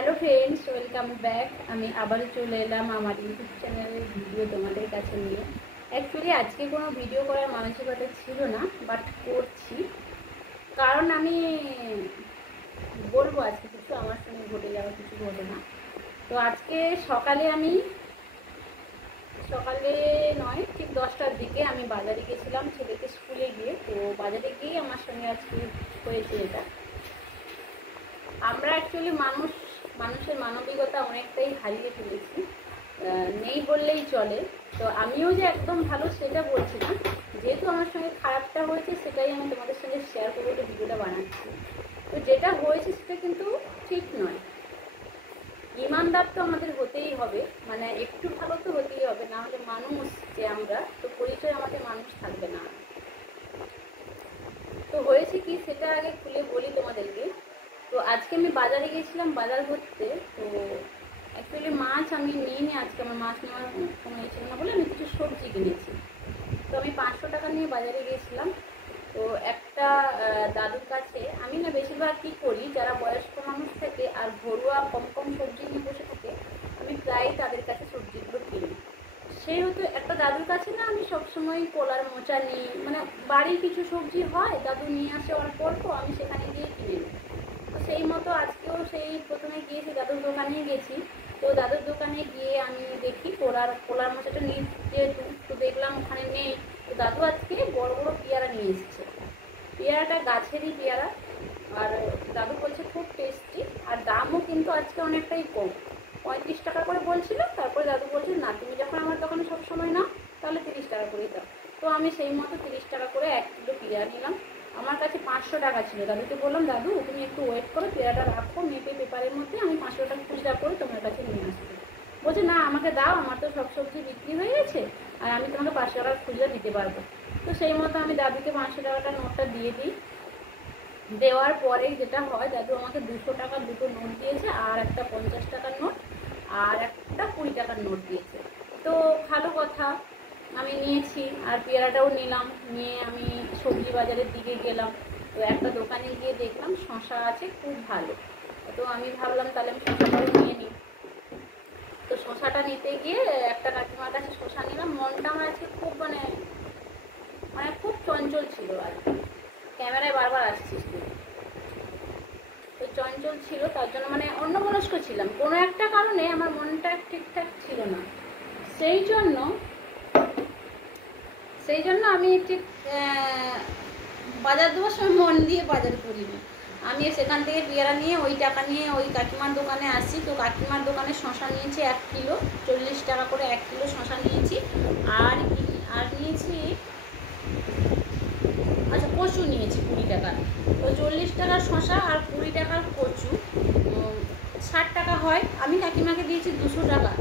Hello friends, welcome back. আমি আবারও চলে এলাম আমার ইউটিউব চ্যানেলের ভিডিও তোমাদের কাছে নিয়ে। অ্যাকচুয়ালি আজকে কোনো ভিডিও করার মানসিকতা ছিল না, বাট করছি কারণ আমি বলবো আজকে কিছু আমার সঙ্গে ঘটে যাওয়া কিছু ঘটনা। তো আজকে সকালে নয়, ঠিক 10টার দিকে আমি বাজারে গেছিলাম ছেলেকে স্কুলে গিয়ে। তো বাজারে গিয়েই আমার সঙ্গে আজকে হয়েছে এটা। আমরা অ্যাকচুয়ালি মানুষের মানবিকতা অনেকটাই হারিয়ে ফেলেছি, নেই বললেই চলে। তো আমিও যে একদম ভালো সেটা বলছি না, যেহেতু আমার সঙ্গে খারাপটা হয়েছে সেটাই আমি তোমাদের সঙ্গে শেয়ার করবো, একটা ভিডিওটা বানাচ্ছি। তো যেটা হয়েছে সেটা কিন্তু ঠিক নয়। ইমানদার তো আমাদের হতেই হবে, মানে একটু ভালো তো হতেই হবে, না হলে মানুষ যে আমরা, তো পরিচয় আমাদের মানুষ থাকবে না। তো হয়েছে কি সেটা আগে খুলে বলি তোমাদেরকে। তো আজকে আমি বাজারে গিয়েছিলাম বাজার করতে। তো অ্যাকচুয়ালি মাছ আমি নিইনি, আজকে আমার মাছ নেওয়ার কোনো ছিল না বলে আমি কিছু সবজি কিনেছি। তো আমি 500 টাকা নিয়ে বাজারে গিয়েছিলাম। তো একটা দাদুর কাছে, আমি না বেশিরভাগ কী করি, যারা বয়স্ক মানুষ থাকে আর ঘরোয়া কম কম সবজি নিয়ে বসে থাকে, আমি প্রায় তাদের কাছে সবজিগুলো কিনি। সেহেতু একটা দাদুর কাছে না আমি সবসময় কলার মোচা নিই, মানে বাড়ির কিছু সবজি হয় দাদু নিয়ে আসে অল্প অল্প, আমি সেখানে গিয়ে কিনে নিই। তো সেই মতো আজকেও সেই প্রথমে গিয়েছি দাদুর দোকানে গেছি। তো দাদুর দোকানে গিয়ে আমি দেখি কলার মোচাটা নিয়ে, যেহেতু তো দেখলাম ওখানে নেই। তো দাদু আজকে বড় বড় পেয়ারা নিয়ে এসেছে। পেয়ারাটা গাছেরই পেয়ারা, আর দাদু বলছে খুব টেস্টি, আর দামও কিন্তু আজকে অনেকটাই কম, 35 টাকা করে বলছিল। তারপরে দাদু বলছে না, তুমি যখন আমার দোকানে সবসময় নাও তাহলে 30 টাকা করেই দাও। তো আমি সেই মতো 30 টাকা করে 1 কিলো পেয়ারা নিলাম। আমার কাছে 500 টাকা ছিল। দাদুকে বললাম, দাদু তুমি একটু ওয়েট করো, পেয়ারাটা রাখো মেপে পেপারের মধ্যে, আমি 500 টাকা খুচরা করে তোমার কাছে নিয়ে আসবো। বলছে না, আমাকে দাও, আমার তো সব সবজি বিক্রি হয়ে গেছে, আর আমি তোমাকে 500 টাকা খুচরা দিতে পারবো। তো সেই মতো আমি দাদুকে 500 টাকার নোটটা দিয়ে দিই। দেওয়ার পরে যেটা হয়, দাদু আমাকে 200 টাকার দুটো নোট দিয়েছে, আর একটা 50 টাকার নোট, আর একটা 20 টাকার নোট দিয়েছে। তো ভালো কথা, আমি নিয়েছি আর পেয়ারাটাও নিলাম। নিয়ে আমি সবজি বাজারের দিকে গেলাম। তো একটা দোকানে গিয়ে দেখলাম শশা আছে খুব ভালো। তো আমি ভাবলাম তাহলে আমি শশাটাও নিয়ে নিই। তো শশাটা নিতে গিয়ে একটা কাকিমার কাছে শশা নিলাম। মনটা আমার আজকে খুব মানে মানে খুব চঞ্চল ছিল আর কি। ক্যামেরায় বারবার আসছিস তুই। তো চঞ্চল ছিল, তার জন্য মানে অন্যমনস্ক ছিলাম, কোনো একটা কারণে আমার মনটা ঠিকঠাক ছিল না। সেই জন্য আমি ঠিক বাজার দেওয়ার সময় মন দিয়ে বাজার করিনি। আমি সেখান থেকে পেয়ারা নিয়ে ওই টাকা নিয়ে ওই কাকিমার দোকানে আসি। তো কাকিমার দোকানে শশা নিয়েছি 1 কিলো, 40 টাকা করে 1 কিলো শশা নিয়েছি। আর আর নিয়েছি, আচ্ছা কচু নিয়েছি 20 টাকার। তো 40 টাকার শশা আর 20 টাকার কচু, 60 টাকা হয়। আমি কাকিমাকে দিয়েছি 200 টাকা।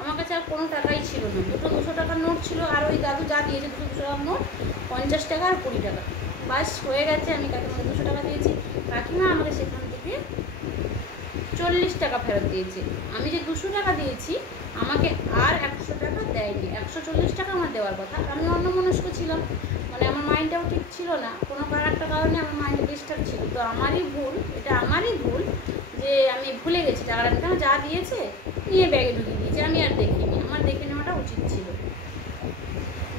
আমার কাছে আর কোনো টাকাই ছিল না, দুটো 200 টাকার নোট ছিল, আর ওই দাদু যা দিয়েছে দুটো 200 টাকার নোট, 50 টাকা আর 20 টাকা, বাস হয়ে গেছে। আমি কাকিমাকে 200 টাকা দিয়েছি, কাকিমা আমাকে সেখান থেকে 40 টাকা ফেরত দিয়েছে। আমি যে 200 টাকা দিয়েছি আমাকে আর 100 টাকা দেয়নি, 140 টাকা আমার দেওয়ার কথা। আমি অন্যমনস্ক ছিলাম, মানে আমার মাইন্ডটাও ঠিক ছিল না, কোনো একটা কারণে আমার মাইন্ডে ডিস্টার্ব ছিল। তো আমারই ভুল, এটা আমারই ভুল যে আমি ভুলে গেছি টাকাটা নিতে। যা দিয়েছে নিয়ে ব্যাগে ঢুকিয়ে দিয়েছি, আমি আর দেখিনি, আমার দেখে নেওয়াটা উচিত ছিল।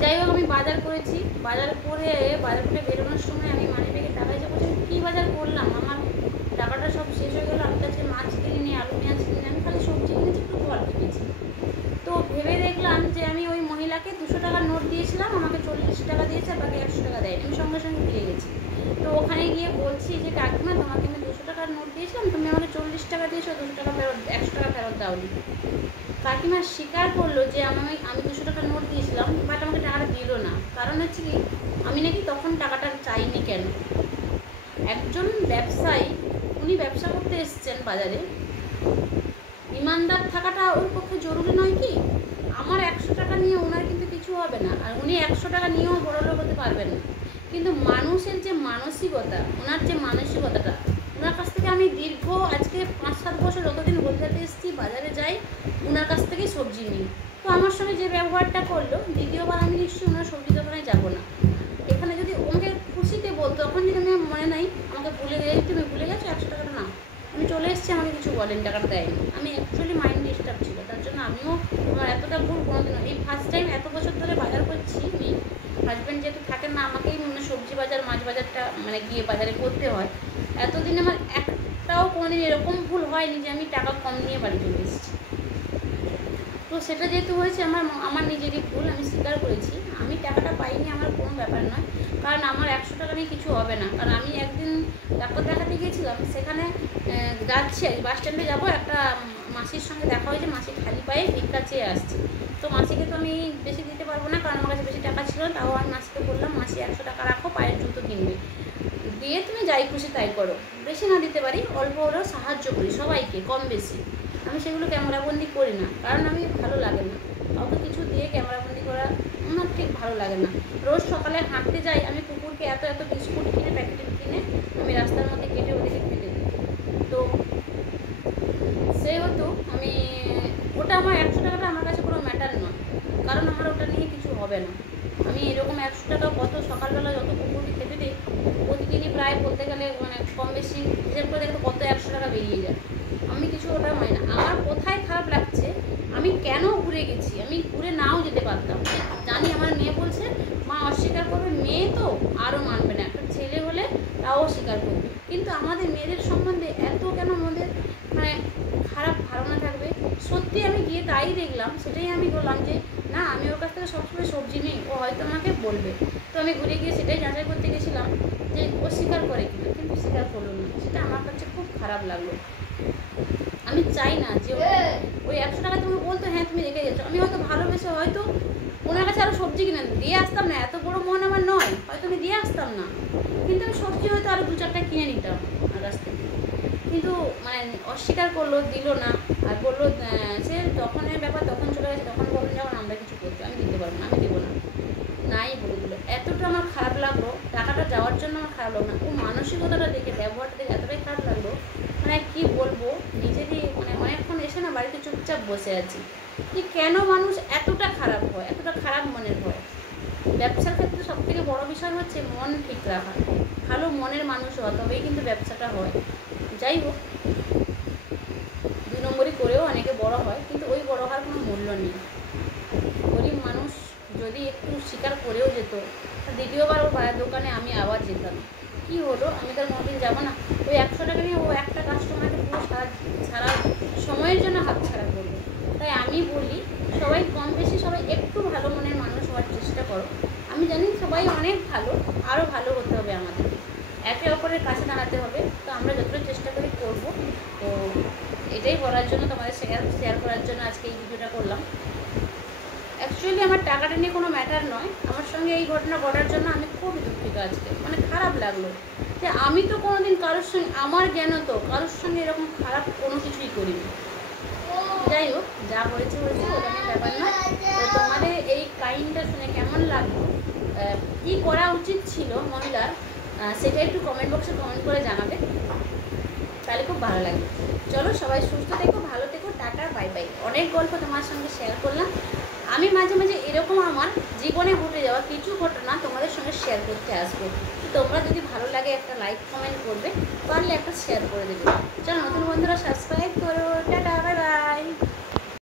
যাই হোক, আমি বাজার করেছি। বাজার করে বেরোনোর সময় আমি মানি ব্যাগে টাকা যে বলছি কী বাজার করলাম, আমার টাকাটা সব শেষ হয়ে গেলো। আমি কাছে মাছ কিনিনি, আলু পেঁয়াজ কিনে, আমি খালি সবজি কিনেছি, একটু ফল কিনেছি। তো ভেবে দেখলাম যে আমি ওই মহিলাকে 200 টাকার নোট দিয়েছিলাম, আমাকে 40 টাকা দিয়েছে, আর বাকি 100 টাকা দেয়নি। আমি সঙ্গে সঙ্গে ভুলে গেছি। তো ওখানে গিয়ে বলছি যে কাকিমা, তোমাকে আমি 200 টাকার নোট দিয়েছিলাম, তুমি আমাকে 40 টাকা দিয়েছো, 200 টাকা ফেরত, 100 টাকা ফেরত দাওনি। কাকিমা স্বীকার করলো যে আমি 200 টাকার নোট দিয়েছিলাম, বাট আমাকে টাকাটা দিল না। কারণ হচ্ছে কি, আমি নাকি তখন টাকাটা চাইনি। কেন? একজন ব্যবসায়ী, উনি ব্যবসা করতে এসেছেন বাজারে, ইমানদার থাকাটা ওর পক্ষে জরুরি নয় কি? আমার 100 টাকা নিয়ে ওনার কিন্তু কিছু হবে না, আর উনি 100 টাকা নিয়েও বড়লোক হতে পারবেন না। কিন্তু মানুষের যে মানসিকতা, ওনার যে মানসিকতাটা, ওনার কাছ থেকে আমি দীর্ঘ আজকে 5-7 বছর যতদিন বদলাতে এসেছি, বাজারে যাই, ওনার কাছ থেকেই সবজি নিই। তো আমার সঙ্গে যে ব্যবহারটা করলো, দ্বিতীয়বার আমি নিশ্চয়ই ওনার সবজি দোকানে যাবো না। এখানে যদি ওকে খুশিতে বলতো, তখন যদি আমি মনে নাই, আমাকে ভুলে গেলে, তুমি ভুলে গেছো 100 টাকাটা না, আমি চলে এসেছে, আমাকে কিছু বলেন, টাকাটা দেয়নি। আমি অ্যাকচুয়ালি মাইন্ড ডিস্টার্ব ছিল, তার জন্য আমিও আমার এতটা ভুল কোনোদিনও, এই ফার্স্ট টাইম এত বছর ধরে বাজার করছি আমি। হাজব্যান্ড যেহেতু থাকেন না, আমাকেই সবজি বাজার মাছ বাজারটা গিয়ে বাজারে করতে হয়। এতদিন আমার একটাও কোনোদিন এরকম ভুল হয়নি যে আমি টাকা কম নিয়ে বাড়ি চলে এসেছি। তো সেটা যেহেতু হয়েছে আমার নিজেরই ভুল, আমি স্বীকার করেছি। আমি টাকাটা পাইনি আমার কোনো ব্যাপার নয়, কারণ আমার 100 টাকা নিয়ে কিছু হবে না। কারণ আমি একদিন ডাক্তার দেখাতে গিয়েছিলাম, সেখানে যাচ্ছি বাস স্ট্যান্ডে যাবো, একটা মাসির সঙ্গে দেখা হয়েছে, মাসি খালি পায়ে ভিক্ষা চেয়ে আসছে। তো মাসিকে তো আমি বেশি দিতে পারবো না, কারণ আমার কাছে বেশি টাকা ছিল না। তাও আমি মাসিকে বললাম, মাসি 100 টাকা রাখো, পায়ের জুতো কিনবে, দিয়ে তুমি যাই খুশি তাই করো, বেশি না দিতে পারি, অল্প হলেও সাহায্য করি সবাইকে, কম বেশি। আমি সেগুলো ক্যামেরাবন্দি করি না, কারণ আমি ভালো লাগে না কাউকে কিছু দিয়ে ক্যামেরাবন্দি করা, আমার ঠিক ভালো লাগে না। রোজ সকালে হাঁটতে যাই, আমি কুকুরকে এত এত বিস্কুট কিনে প্যাকেটে কিনে আমি রাস্তার মধ্যে কেটে ওদেরকে খেতে দিই। তো সেহেতু আমি ওটা আমার 100 টাকাটা আমার কাছে কোনো ম্যাটার নয়, কারণ আমার ওটা নিয়ে কিছু হবে না। আমি এরকম 100 টাকা কত সকালবেলা যত কুকুরকে খেতে দিই, প্রতিদিনই প্রায় বলতে গেলে কম বেশি হিসেব করে দেখতে কত 100 টাকা বেরিয়ে যায়। আমি কিছু ওটা মানে না। আমার কোথায় খারাপ লাগছে, আমি কেন ঘুরে গেছি, আমি ঘুরে নাও যেতে পারতাম। জানি আমার মেয়ে বলছে মা অস্বীকার করবে, মেয়ে তো আরও মানবে না, একটা ছেলে হলে তাও অস্বীকার করবে। কিন্তু আমাদের মেয়েদের সম্বন্ধে এত কেন আমাদের খারাপ ধারণা থাকবে? সত্যি আমি গিয়ে তাই দেখলাম, সেটাই আমি বললাম যে না, আমি ওর কাছ থেকে সবসময় সবজি নিই, ও হয়তো আমাকে বলবে। তো আমি ঘুরে গিয়ে সেটাই যাচাই করতে গেছিলাম যে ও স্বীকার করে কিনা, কিন্তু স্বীকার করলো না। সেটা আমার কাছে খুব খারাপ লাগলো। আমি চাই না যে ওই 100 টাকা তুমি বলতো হ্যাঁ তুমি রেখে গেছো, আমি হয়তো ভালোবেসে হয়তো ওনার কাছে আরও সবজি কিনে দিয়ে আসতাম না, এত বড় মন আমার নয়, হয়তো আমি দিয়ে আসতাম না, কিন্তু আমি সবজি হয়তো আরও 2-4টা কিনে নিতাম ওনার কাছ থেকে। কিন্তু অস্বীকার করলো, দিল না, আর বললো সে যখনের ব্যাপার তখন চলে গেছে, তখন বললেন যখন আমরা কিছু করতে, আমি দিতে পারবো না, আমি দেবো না, নাই বলে দিল। এতটা আমার খারাপ লাগলো, টাকাটা যাওয়ার জন্য আমার খারাপ লাগলো না, ও মানসিকতাটা দেখে, ব্যবহারটা দেখে এতটাই খারাপ লাগলো, কি বলবো, নিজেরই অনেকক্ষণ এসে না বাড়িতে চুপচাপ বসে আছি যে কেন মানুষ এতটা খারাপ হয়, এতটা খারাপ মনের হয়। ব্যবসার ক্ষেত্রে সবথেকে বড় বিষয় হচ্ছে মন ঠিক রাখা, ভালো মনের মানুষ হওয়া, তবেই কিন্তু ব্যবসাটা হয়। যাই হোক, 2 নম্বরই করেও অনেকে বড় হয়, কিন্তু ওই বড় হওয়ার কোনো মূল্য নেই। গরিব মানুষ যদি একটু স্বীকার করেও যেত, দ্বিতীয়বার ওর ভাইয়ের দোকানে আমি আবার যেতাম। কী হলো, আমি তার কোনোদিন যাবো না? ওই 100 টাকা নিয়ে ও একটা কাস্টমারকে পুরো সারা সময়ের জন্য হাতছাড়া করবে। তাই আমি বলি, সবাই কম বেশি সবাই একটু ভালো মনের মানুষ হওয়ার চেষ্টা করো। আমি জানি সবাই অনেক ভালো, আরও ভালো হতে হবে, আমাদের একে অপরের কাছে দাঁড়াতে হবে। তো আমরা যতটা চেষ্টা করি করবো। তো এটাই বলার জন্য, তোমাদের শেয়ার করার জন্য আজকে এই ভিডিওটা করলাম। অ্যাকচুয়ালি আমার টাকাটা নিয়ে কোনো ম্যাটার নয়, আমার সঙ্গে এই ঘটনা ঘটার জন্য আমি খুবই দুঃখিত। আজকে খারাপ লাগলো যে আমি তো কোনোদিন কারোর সঙ্গে, আমার জ্ঞান তো কারোর সঙ্গে এরকম খারাপ কোনো কিছুই করিনি। যাই হোক, যা হয়েছে হয়েছে, ওটা নিয়ে ব্যাপার না। তো তোমাদের এই কাহিনীটা শুনে কেমন লাগলো, কী করা উচিত ছিল মহিলার, সেটা একটু কমেন্ট বক্সে কমেন্ট করে জানাবে, তাহলে খুব ভালো লাগবে। চলো, সবাই সুস্থ থেকো, ভালো থেকো, টাটা, বাই বাই। অনেক গল্প তোমার সঙ্গে শেয়ার করলাম। আমি মাঝে মাঝে এরকম আমার জীবনে ঘটে যাওয়া কিছু ঘটনা তোমাদের সঙ্গে শেয়ার করতে আসবো। তোমরা যদি ভালো লাগে একটা লাইক কমেন্ট করবে, পারলে একটা শেয়ার করে দেবে। চলো, নতুন বন্ধুরা সাবস্ক্রাইব করো, টাটা, বাই বাই।